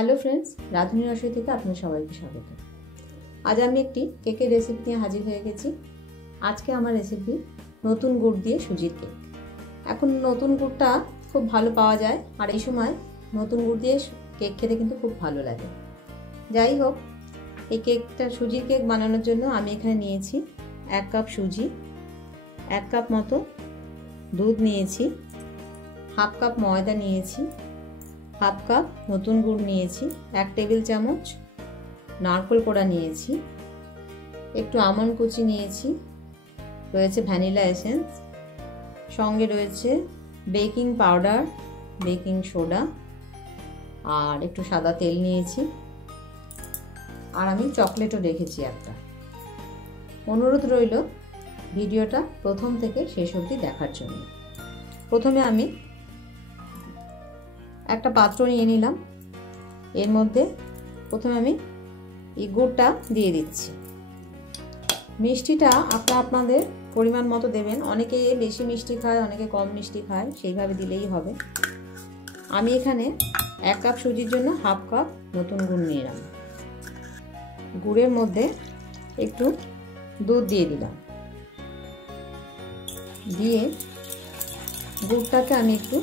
Hello friends, রাঁধুনি রসই থেকে আপনাদের সবাইকে স্বাগত। আজ আমি একটি কেকের রেসিপি নিয়ে হাজির হয়ে গেছি। আজকে আমার রেসিপি নতুন গুড় দিয়ে সুজির কেক। এখন নতুন গুড়টা খুব ভালো পাওয়া যায়, আর এই সময় নতুন গুড় দিয়ে কেক খেতে কিন্তু খুব ভালো লাগে। যাই হোক, এই কেকটা সুজির কেক বানানোর জন্য আমি এখানে নিয়েছি 1 কাপ সুজি, 1 কাপ মতো দুধ নিয়েছি, হাফ কাপ ময়দা নিয়েছি, হাফ কাপ নতুন গুড় নিয়েছি, 1 টেবিল চামচ নারকেল কোড়া নিয়েছি, একটু আমন্ড কুচি নিয়েছি, রয়েছে ভ্যানিলা এসেন্স, সঙ্গে রয়েছে বেকিং পাউডার, বেকিং সোডা আর একটু সাদা তেল নিয়েছি, আর আমি চকলেটও রেখেছি একটা। অনুরোধ রইল ভিডিওটা প্রথম থেকে শেষ অবধি দেখার জন্য। প্রথমে আমি একটা পাত্র নিয়ে নিলাম, এর মধ্যে প্রথমে আমি এই গুড়টা দিয়ে দিচ্ছি। মিষ্টিটা আপনাদের পরিমাণ মতো দেবেন, অনেকে বেশি মিষ্টি খায়, অনেকে কম মিষ্টি খায়, সেইভাবে দিলেই হবে। আমি এখানে 1 কাপ সুজির জন্য হাফ কাপ নতুন গুড় নিলাম। গুড়ের মধ্যে একটু দুধ দিয়ে দিলাম, দিয়ে গুড়টাকে আমি একটু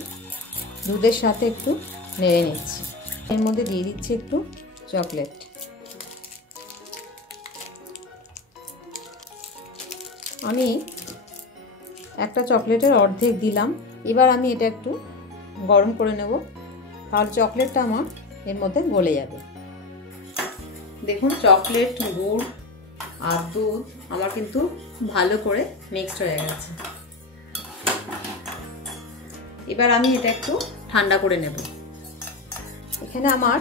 দুধের সাথে একটু নেড়ে নিচ্ছি। এর মধ্যে দিয়ে দিচ্ছি একটু চকলেট। আমি একটা চকলেটের অর্ধেক দিলাম। এবার আমি এটা একটু গরম করে নেব, তাহলে চকলেটটা আমার এর মধ্যে গলে যাবে। দেখুন, চকলেট, গুড় আর দুধ আমার কিন্তু ভালো করে মিক্সড হয়ে গেছে। এবার আমি এটা একটু ঠান্ডা করে নেব। এখানে আমার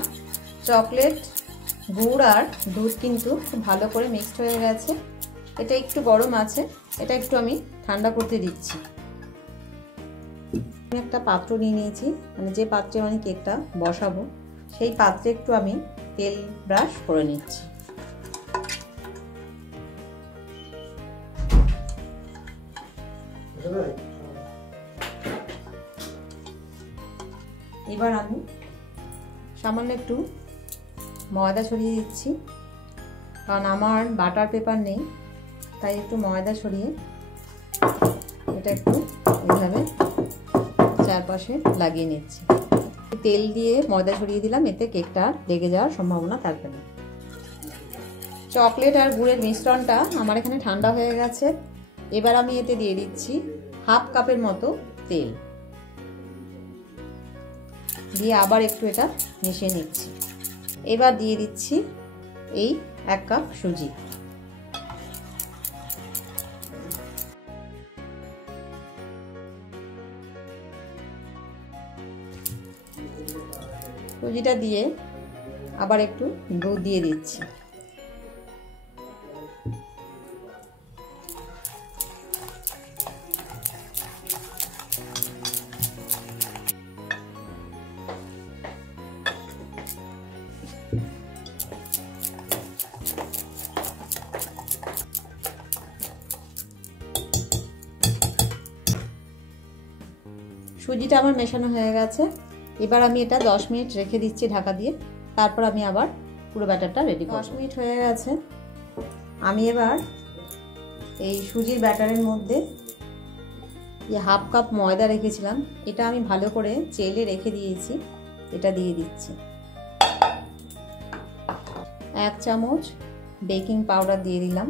চকলেট, গুড় আর দুধ কিন্তু খুব ভালো করে মিক্সড হয়ে গেছে। এটা একটু গরম আছে, এটা একটু আমি ঠান্ডা করতে দিচ্ছি। আমি একটা পাত্র নিয়ে নিয়েছি, মানে যে পাত্রে আমি কেকটা বসাবো সেই পাত্রে একটু আমি তেল ব্রাশ করে নিচ্ছি। এবার আমি সামান্য একটু ময়দা ছড়িয়ে দিচ্ছি, কারণ আমার বাটার পেপার নেই, তাই একটু ময়দা ছড়িয়ে এটা একটু এইভাবে চারপাশে লাগিয়ে নিচ্ছি। তেল দিয়ে ময়দা ছড়িয়ে দিলাম, এতে কেকটা লেগে যাওয়ার সম্ভাবনা থাকবে না। চকলেট আর গুড়ের মিশ্রণটা আমার এখানে ঠান্ডা হয়ে গেছে। এবার আমি এতে দিয়ে দিচ্ছি হাফ কাপের মতো তেল, দিয়ে আবার একটু এটা মিশিয়ে নিচ্ছি। এবার দিয়ে দিচ্ছি এই 1 কাপ সুজি। সুজিটা দিয়ে আবার একটু দুধ দিয়ে দিচ্ছি। সুজিটা আমার মেশানো হয়ে গেছে। এবার আমি এটা 10 মিনিট রেখে দিচ্ছি ঢাকা দিয়ে, তারপর আমি আবার পুরো ব্যাটারটা রেডি করব। 10 মিনিট হয়ে গেছে। আমি এবার এই সুজির ব্যাটারের মধ্যে যে হাফ কাপ ময়দা রেখেছিলাম, এটা আমি ভালো করে চেলে রেখে দিয়েছি, এটা দিয়ে দিচ্ছি। 1 চামচ বেকিং পাউডার দিয়ে দিলাম,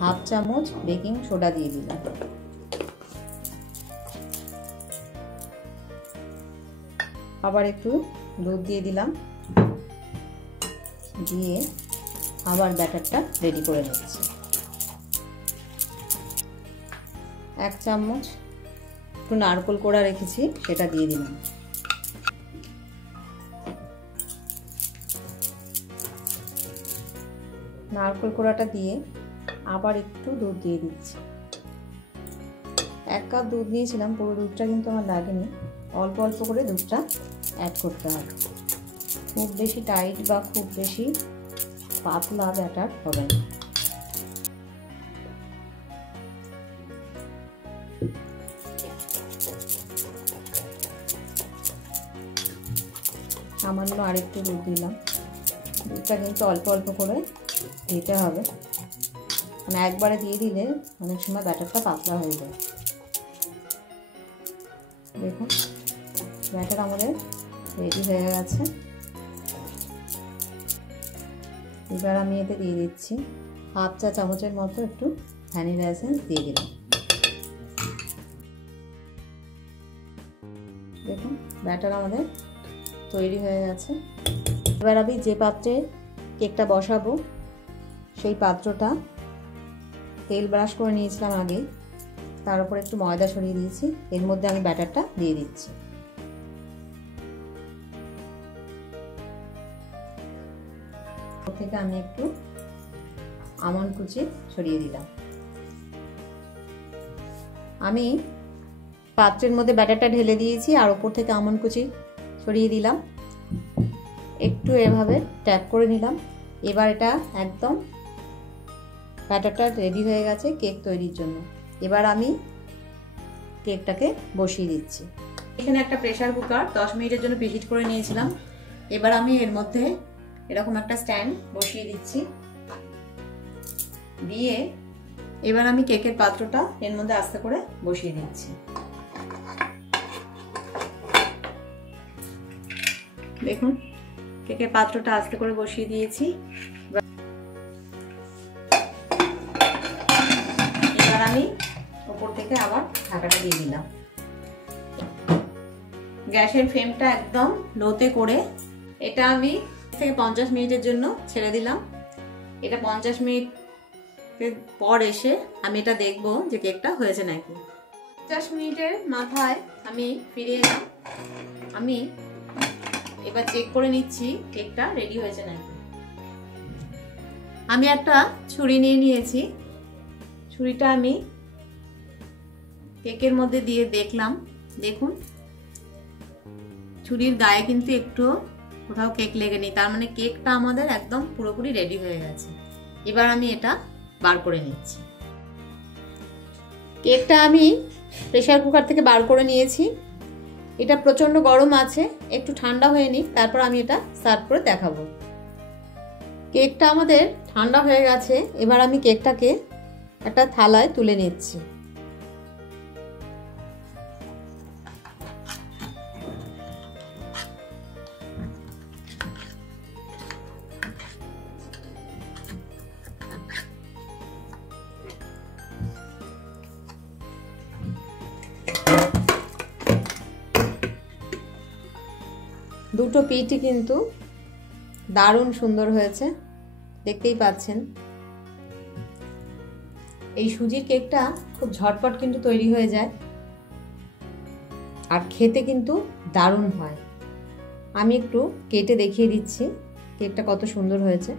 হাফ চামচ বেকিং সোডা দিয়ে দিলাম, আবার একটু দুধ দিয়ে দিলাম, দিয়ে আবার ব্যাটারটা রেডি করে নিচ্ছি। 1 চামচ একটু নারকেল কোড়া রেখেছি, সেটা দিয়ে দিলাম। নারকেল কোড়াটা দিয়ে আবার একটু দুধ দিয়ে দিচ্ছি। 1 কাপ দুধ নিয়েছিলাম, পুরো দুধটা কিন্তু আমার লাগেনি, অল্প অল্প করে দুধটা অ্যাড করতে হবে। খুব বেশি টাইট বা খুব বেশি পাতলা ব্যাটার হবে না। সামান্য আরেকটু দুধ দিলাম। দুধটা কিন্তু অল্প অল্প করে দিতে হবে, মানে একবারে দিয়ে দিলে অনেক সময় ব্যাটারটা পাতলা হয়ে যায়। দেখুন ব্যাটার আমাদের রেডি হয়ে গেছে। এবার আমি এতে দিয়ে দিচ্ছি হাফ চা চামচের মতো একটু ভ্যানিলা এসেন্স দিয়ে দিলাম। দেখুন ব্যাটার আমাদের তৈরি হয়ে গেছে। এবার আমি যে পাত্রে কেকটা বসাবো সেই পাত্রটা তেল ব্রাশ করে নিয়েছিলাম আগে, তার উপর একটু ময়দা ছড়িয়ে দিয়েছি। এর মধ্যে আমি ব্যাটারটা দিয়ে দিচ্ছি। ওর থেকে আমি একটু আমন্ড কুচি ছড়িয়ে দিলাম। আমি পাত্রের মধ্যে ব্যাটারটা ঢেলে দিয়েছি আর ওপর থেকে আমন্ড কুচি ছড়িয়ে দিলাম। একটু এভাবে ট্যাপ করে নিলাম। এবার এটা একদম ব্যাটারটা রেডি হয়ে গেছে কেক তৈরির জন্য। এবার আমি কেকটাকে বসিয়ে দিচ্ছি। এখানে একটা প্রেসার কুকার 10 মিনিটের জন্য প্রিহিট করে নিয়েছিলাম। এবার আমি এর মধ্যে এরকম একটা স্ট্যান্ড বসিয়ে দিচ্ছি। দিয়ে এবার আমি কেকের পাত্রটা এর মধ্যে আস্তে করে বসিয়ে দিচ্ছি। দেখুন কেকের পাত্রটা আস্তে করে বসিয়ে দিয়েছি। এবার আমি উপর থেকে আবার ঢাকাটা দিয়ে দিলাম। গ্যাসের ফ্লেমটা একদম লোতে করে এটা আমি 50 মিনিটের জন্য ছেড়ে দিলাম। এটা 50 মিনিট পর এসে আমি এটা দেখব যে কেকটা হয়েছে নাকি। 50 মিনিটের মাথায় আমি ফিরে এলাম। আমি এবার চেক করে নিচ্ছি কেকটা রেডি হয়েছে নাকি। আমি একটা ছুরি নিয়ে নিয়েছি। ছুরিটা আমি কেকের মধ্যে দিয়ে দেখলাম। দেখুন ছুরির গায়ে কিন্তু একটু কোথাও কেক লেগে নেই, তার মানে কেকটা আমাদের একদম পুরোপুরি রেডি হয়ে গেছে। এবার আমি এটা বার করে নিচ্ছি। কেকটা আমি প্রেসার কুকার থেকে বার করে নিয়েছি। এটা প্রচন্ড গরম আছে, একটু ঠান্ডা হয়ে নিক, তারপর আমি এটা সার্ভ করে দেখাবো। কেকটা আমাদের ঠান্ডা হয়ে গেছে। এবার আমি কেকটাকে একটা থালায় তুলে নিচ্ছি। দুটো পিঠই কিন্তু দারুণ সুন্দর হয়েছে, দেখতেই পাচ্ছেন। এই সুজির কেকটা খুব ঝটপট কিন্তু তৈরি হয়ে যায় আর খেতে কিন্তু দারুণ হয়। আমি একটু কেটে দেখিয়ে দিচ্ছি কেকটা কত সুন্দর হয়েছে।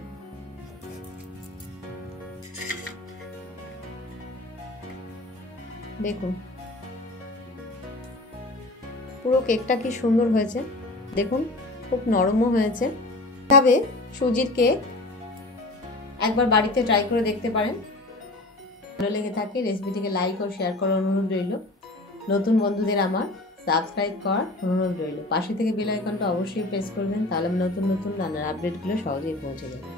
দেখুন পুরো কেকটা কি সুন্দর হয়েছে। দেখুন খুব নরমও হয়েছে। তবে সুজির কেক একবার বাড়িতে ট্রাই করে দেখতে পারেন। ভালো লেগে থাকে রেসিপিটিকে লাইক ও শেয়ার করার অনুরোধ রইল। নতুন বন্ধুদের আমার সাবস্ক্রাইব করার অনুরোধ রইল। পাশে থেকে বেল আইকনটা অবশ্যই প্রেস করবেন, তাহলে আমি নতুন নতুন রান্নার আপডেটগুলো সহজেই পৌঁছে যাবে।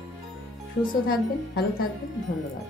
সুস্থ থাকবেন, ভালো থাকবেন, ধন্যবাদ।